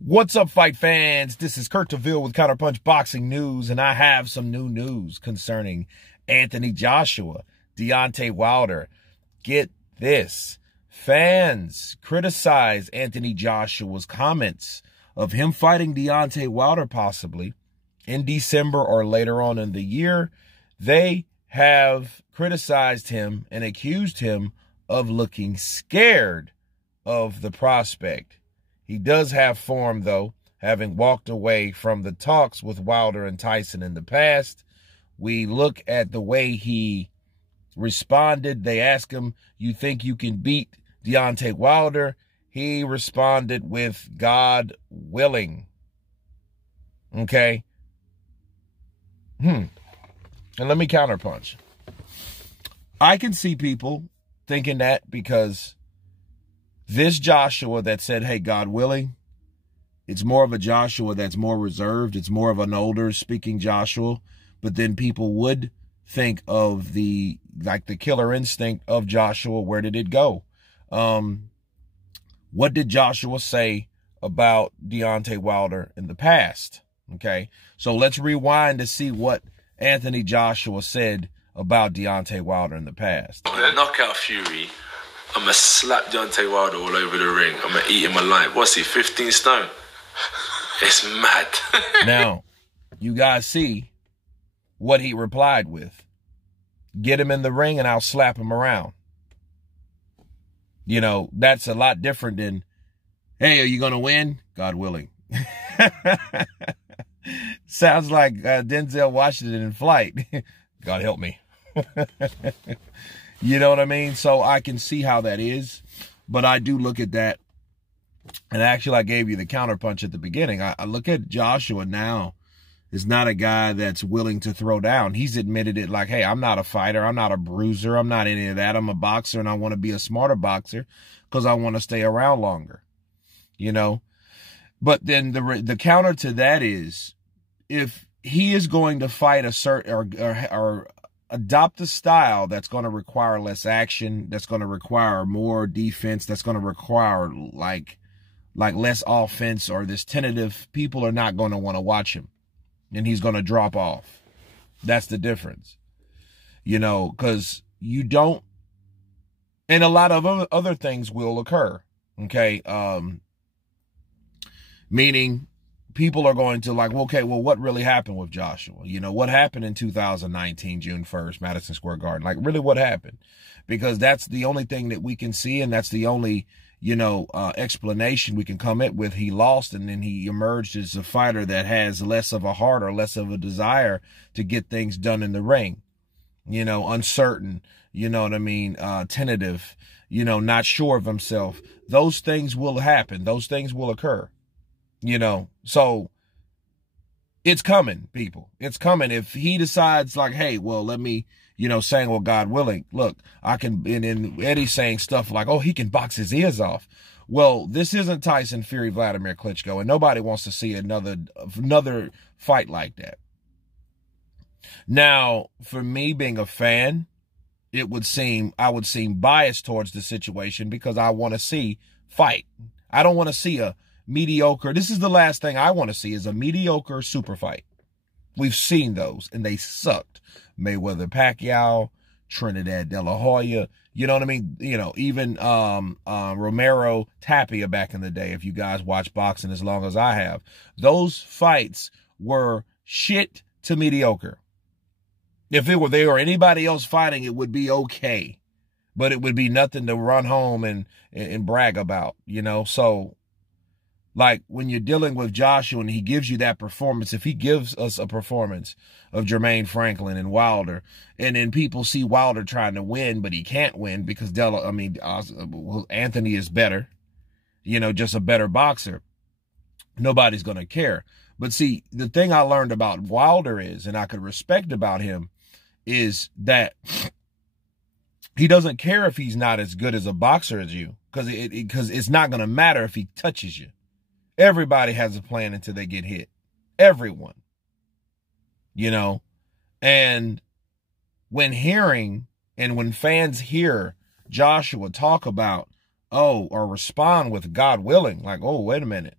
What's up, fight fans? This is Kurt DeVille with Counterpunch Boxing News, and I have some new news concerning Anthony Joshua, Deontay Wilder. Get this. Fans criticize Anthony Joshua's comments of him fighting Deontay Wilder possibly in December or later on in the year. They have criticized him and accused him of looking scared of the prospect. He does have form, though, having walked away from the talks with Wilder and Tyson in the past. We look at the way he responded. They asked him, "You think you can beat Deontay Wilder?" He responded with, "God willing." Okay? And let me counterpunch. I can see people thinking that because this Joshua that said, "Hey, God willing," it's more of a Joshua that's more reserved. It's more of an older speaking Joshua. But then people would think of the killer instinct of Joshua. Where did it go? What did Joshua say about Deontay Wilder in the past? Okay, so let's rewind to see what Anthony Joshua said about Deontay Wilder in the past. Knockout Fury. I'm going to slap Deontay Wilder all over the ring. I'm going to eat him alive. What's he, 15 stone? It's mad. Now, you guys see what he replied with. Get him in the ring and I'll slap him around. You know, that's a lot different than, "Hey, are you going to win? God willing." Sounds like Denzel Washington in Flight. God help me. You know what I mean? So I can see how that is. But I do look at that. And actually, I gave you the counterpunch at the beginning. I look at Joshua now is not a guy that's willing to throw down. He's admitted it like, "Hey, I'm not a fighter. I'm not a bruiser. I'm not any of that. I'm a boxer, and I want to be a smarter boxer because I want to stay around longer." You know? But then the counter to that is, if he is going to fight a certain or adopt a style that's going to require less action, that's going to require more defense, that's going to require like less offense, or this tentative, people are not going to want to watch him, and he's going to drop off. That's the difference, you know, because you don't, and a lot of other things will occur. Okay, meaning people are going to like, well, okay, well, what really happened with Joshua? You know, what happened in 2019, June 1st, Madison Square Garden? Like, really, what happened? Because that's the only thing that we can see, and that's the only, you know, explanation we can come up with. He lost, and then he emerged as a fighter that has less of a heart or less of a desire to get things done in the ring. You know, uncertain, you know what I mean, tentative, you know, not sure of himself. Those things will happen. Those things will occur. You know, so it's coming, people. It's coming. If he decides like, "Hey, well, let me," you know, saying, "Well, God willing, look, I can," and Eddie's saying stuff like, "Oh, he can box his ears off." Well, this isn't Tyson Fury, Vladimir Klitschko, and nobody wants to see another fight like that. Now, for me being a fan, I would seem biased towards the situation because I want to see fight. I don't want to see a mediocre. This is the last thing I want to see, is a mediocre super fight. We've seen those, and they sucked. Mayweather, Pacquiao, Trinidad De La Hoya. You know what I mean? You know, even Romero, Tapia back in the day. If you guys watch boxing as long as I have, those fights were shit to mediocre. If it were they or anybody else fighting, it would be okay, but it would be nothing to run home and brag about. You know, so. Like when you're dealing with Joshua and he gives you that performance, if he gives us a performance of Jermaine Franklin and Wilder, and then people see Wilder trying to win, but he can't win because Anthony is better, you know, just a better boxer, nobody's going to care. But see, the thing I learned about Wilder is, and I could respect about him, is that he doesn't care if he's not as good as a boxer as you, because it's not going to matter if he touches you. Everybody has a plan until they get hit. Everyone. You know? And when fans hear Joshua talk about, or respond with God willing, like, oh, wait a minute.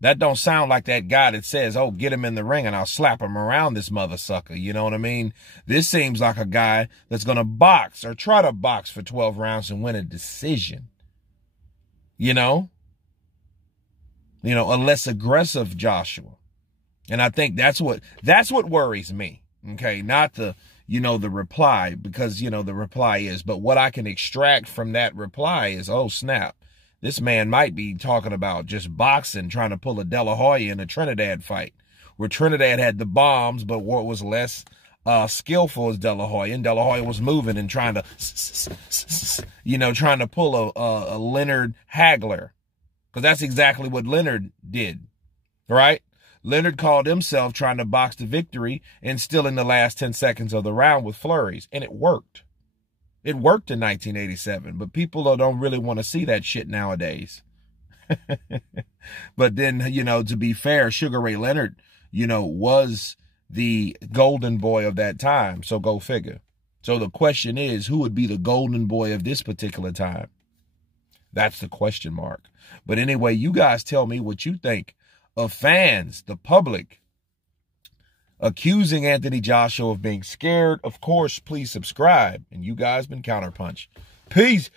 That don't sound like that guy that says, oh, get him in the ring and I'll slap him around this mother sucker. You know what I mean? This seems like a guy that's going to box or try to box for 12 rounds and win a decision. You know, a less aggressive Joshua. And I think that's what worries me. Okay. Not the reply, because, the reply is, but what I can extract from that reply is, oh, snap. This man might be talking about just boxing, trying to pull a De La Hoya in a Trinidad fight, where Trinidad had the bombs, but what was less skillful as De La Hoya, and De La Hoya was moving and trying to, trying to pull a Leonard Hagler, because that's exactly what Leonard did, right? Leonard called himself trying to box to victory and still in the last 10 seconds of the round with flurries, and it worked. It worked in 1987, but people don't really want to see that shit nowadays. But then, to be fair, Sugar Ray Leonard, was the golden boy of that time. So go figure. So the question is, who would be the golden boy of this particular time? That's the question mark. But anyway, you guys tell me what you think of fans, the public, accusing Anthony Joshua of being scared. Of course, please subscribe. And you guys been Counterpunch. Peace.